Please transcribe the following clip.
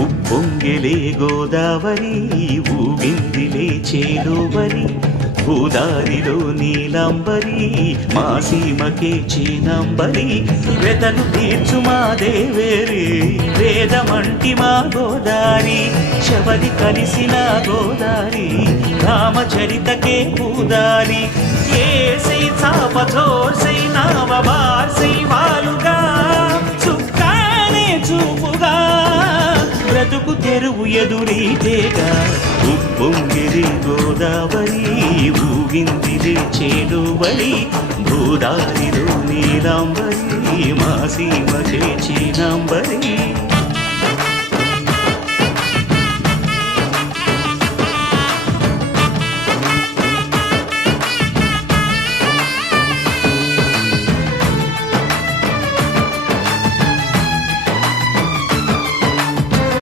ఉప్పొంగెలే గోదావరి ఊగిందిలే చేలోవరి భూదారిలో నీలాంబరి మా సీమకే చీనాంబరి వెతను తీర్చు మా దేవేరి వేదమంటి మా గోదారి శబరి కలిసిన గోదారి రామచరితకే పూదారి ఏసై చాపచోర్సై నావబార్సై వాలుగా చుక్కానే చూపుగా బ్రతుకు తెరువు ఎదురీతేగా ఉప్పొంగిరి గోదావరి ఊగిందిలే చేలువరి భూదారిలో నీలాంబరి మా సీమకే చీనాంబరి